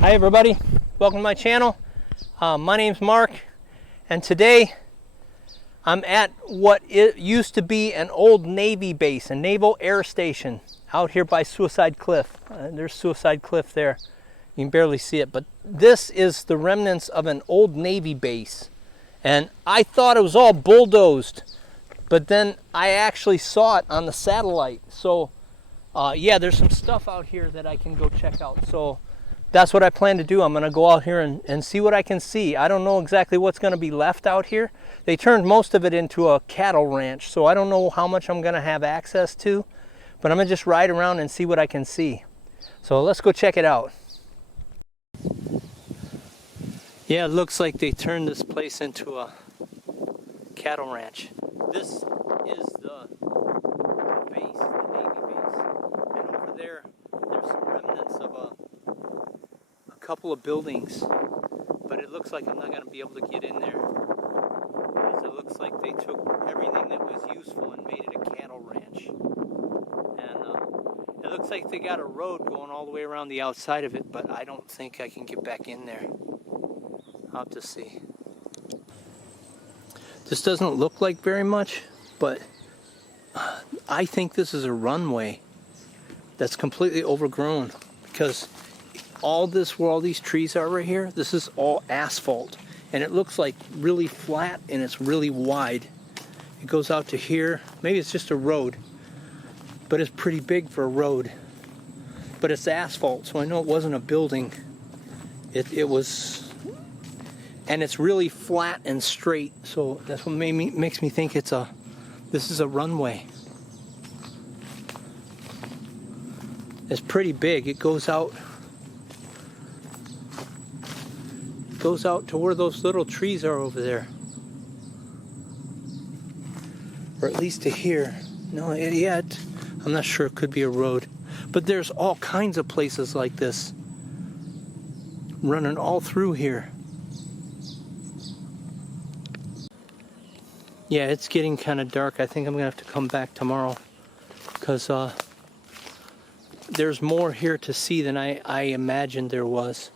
Hi everybody, welcome to my channel. My name's Mark, and today I'm at what it used to be an old Navy base, a naval air station out here by Suicide Cliff. There's Suicide Cliff there. You can barely see it, but this is the remnants of an old Navy base. And I thought it was all bulldozed, but then I actually saw it on the satellite. So yeah, there's some stuff out here that I can go check out. So that's what I plan to do. I'm going to go out here and see what I can see. I don't know exactly what's going to be left out here. They turned most of it into a cattle ranch, so I don't know how much I'm going to have access to, but I'm going to just ride around and see what I can see. So let's go check it out. Yeah, it looks like they turned this place into a cattle ranch. This is the base, the Navy base. And over there, there's some remnants of a couple of buildings, but it looks like I'm not going to be able to get in there, because it looks like they took everything that was useful and made it a cattle ranch. And it looks like they got a road going all the way around the outside of it, but I don't think I can get back in there. I'll have to see. This doesn't look like very much, but I think this is a runway that's completely overgrown, because all this, where all these trees are right here, this is all asphalt, and it looks like really flat and it's really wide. It goes out to here. Maybe it's just a road, but it's pretty big for a road. But it's asphalt, so I know it wasn't a building. It was, and it's really flat and straight, so that's what makes me think this is a runway. It's pretty big. It goes out to where those little trees are over there, or at least to here. No, yet I'm not sure. It could be a road, but there's all kinds of places like this running all through here. Yeah, it's getting kind of dark. I think I'm gonna have to come back tomorrow, because there's more here to see than I imagined there was.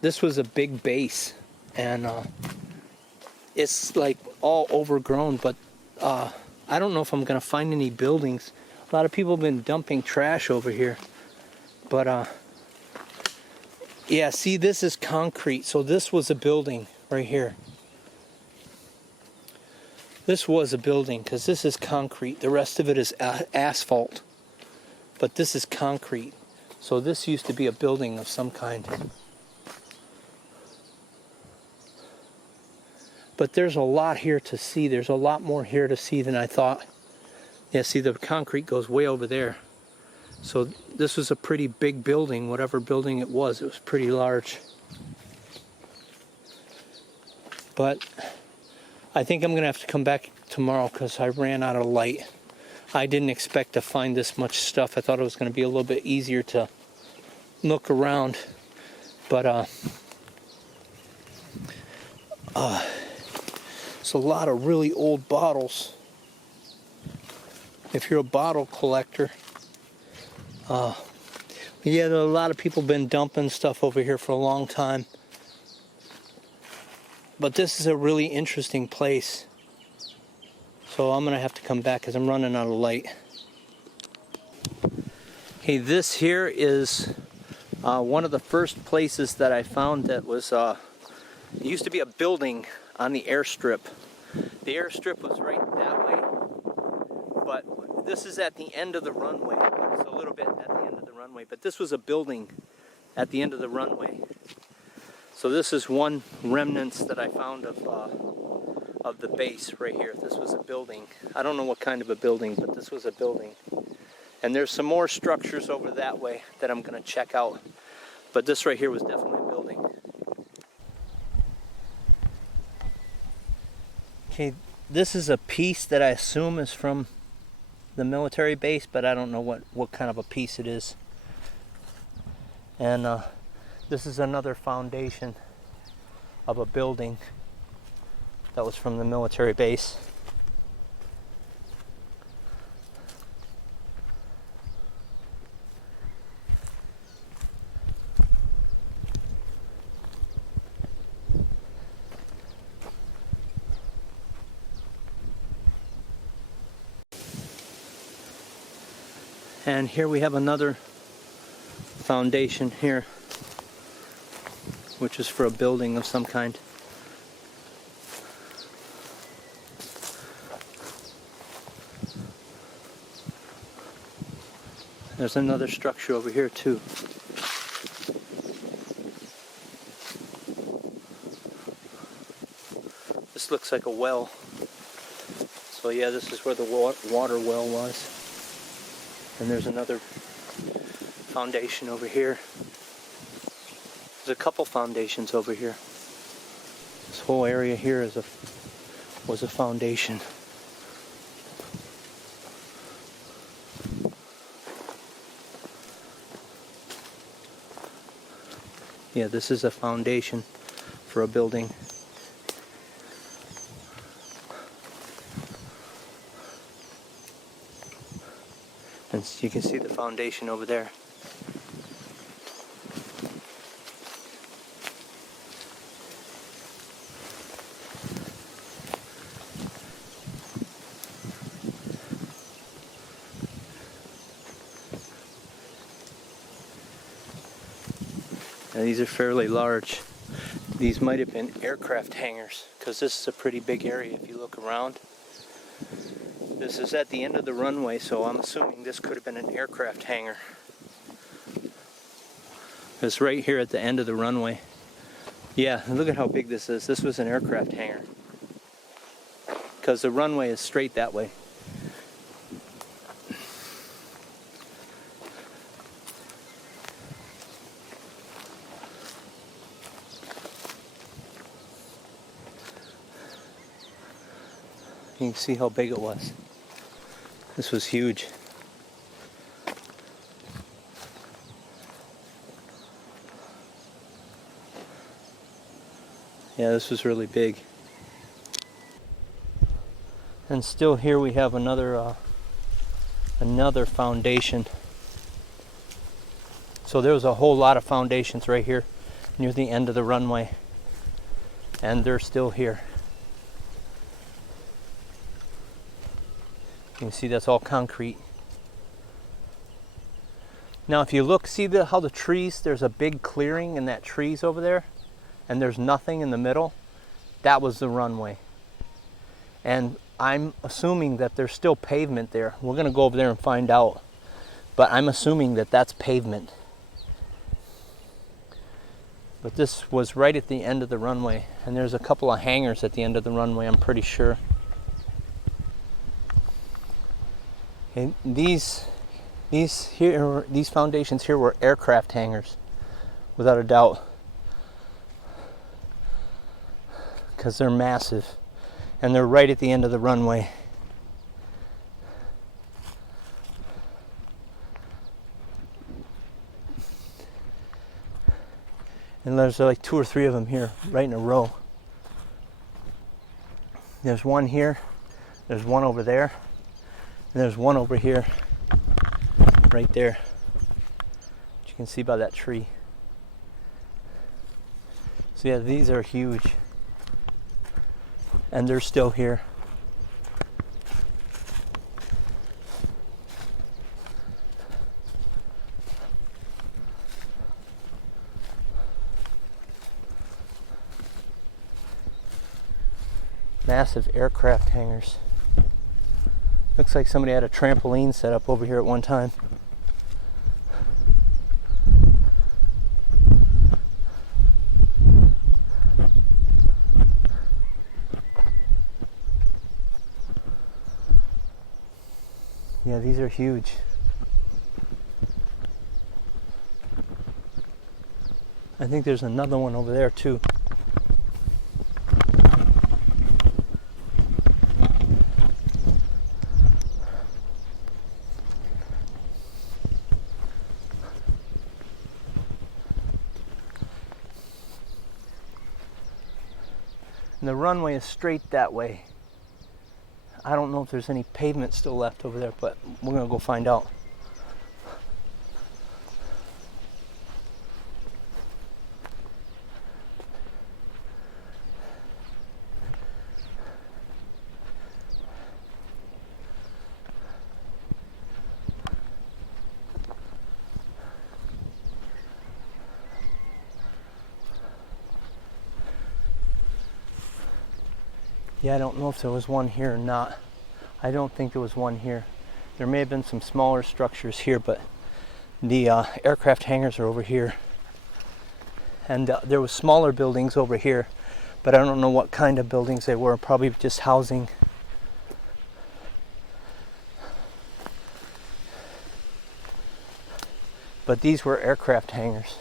This was a big base, and it's like all overgrown, but I don't know if I'm gonna find any buildings. A lot of people have been dumping trash over here, but yeah, see, this is concrete, so this was a building right here. This was a building, because this is concrete. The rest of it is asphalt, but this is concrete, so this used to be a building of some kind. But there's a lot here to see. There's a lot more here to see than I thought. Yeah, see, the concrete goes way over there. So this was a pretty big building, whatever building it was. It was pretty large. But I think I'm going to have to come back tomorrow, because I ran out of light. I didn't expect to find this much stuff. I thought it was going to be a little bit easier to look around. But it's a lot of really old bottles. If you're a bottle collector, yeah, a lot of people have been dumping stuff over here for a long time. But this is a really interesting place, so I'm gonna have to come back because I'm running out of light. Okay, this here is one of the first places that I found that was it used to be a building on the airstrip. The airstrip was right that way, but this is at the end of the runway. It's a little bit at the end of the runway, but this was a building at the end of the runway. So this is one remnants that I found of the base right here. This was a building. I don't know what kind of a building, but this was a building. And there's some more structures over that way that I'm going to check out. But this right here was definitely a building. Okay, this is a piece that I assume is from the military base, but I don't know what kind of a piece it is. And this is another foundation of a building that was from the military base. And here we have another foundation here, which is for a building of some kind. There's another structure over here too. This looks like a well. So yeah, this is where the water well was. And there's another foundation over here. There's a couple foundations over here. This whole area here was a foundation. Yeah, this is a foundation for a building. And you can see the foundation over there. Now these are fairly large. These might have been aircraft hangars, because this is a pretty big area if you look around. This is at the end of the runway, so I'm assuming this could have been an aircraft hangar. It's right here at the end of the runway. Yeah, look at how big this is. This was an aircraft hangar, because the runway is straight that way. You can see how big it was. This was huge. Yeah, this was really big. And still here we have another foundation. So there was a whole lot of foundations right here near the end of the runway. And they're still here. You can see that's all concrete. Now if you look, see how the trees, there's a big clearing in that trees over there, and there's nothing in the middle? That was the runway. And I'm assuming that there's still pavement there. We're gonna go over there and find out. But I'm assuming that that's pavement. But this was right at the end of the runway, and there's a couple of hangars at the end of the runway, I'm pretty sure. And these foundations here were aircraft hangars, without a doubt, because they're massive, and they're right at the end of the runway. And there's like 2 or 3 of them here, right in a row. There's one here, there's one over there, and there's one over here, right there. You can see by that tree. So yeah, these are huge. And they're still here. Massive aircraft hangars. Looks like somebody had a trampoline set up over here at one time. Yeah, these are huge. I think there's another one over there too. And the runway is straight that way. I don't know if there's any pavement still left over there, but we're gonna go find out. Yeah, I don't know if there was one here or not. I don't think there was one here. There may have been some smaller structures here, but the aircraft hangars are over here. And there was smaller buildings over here, but I don't know what kind of buildings they were. Probably just housing. But these were aircraft hangars.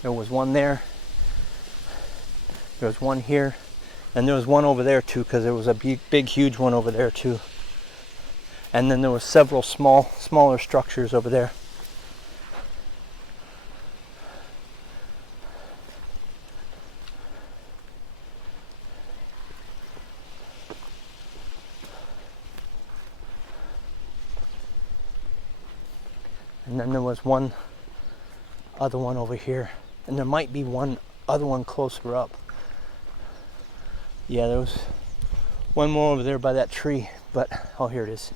There was one there. There was one here. And there was one over there too, because there was a big, huge one over there too. And then there was several smaller structures over there. And then there was one other one over here. And there might be one other one closer up. Yeah, there was one more over there by that tree, but oh, here it is.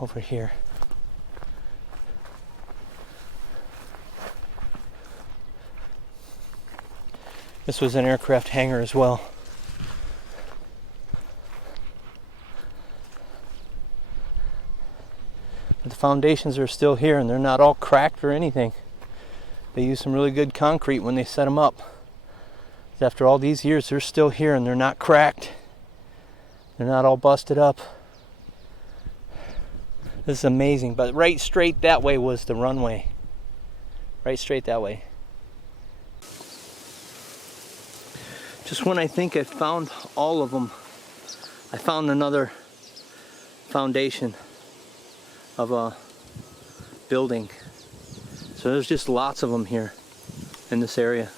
Over here. This was an aircraft hangar as well. But the foundations are still here, and they're not all cracked or anything. They use some really good concrete when they set them up. After all these years, they're still here and they're not cracked. They're not all busted up. This is amazing. But right straight that way was the runway. Right straight that way. Just when I think I found all of them, I found another foundation of a building. So there's just lots of them here in this area.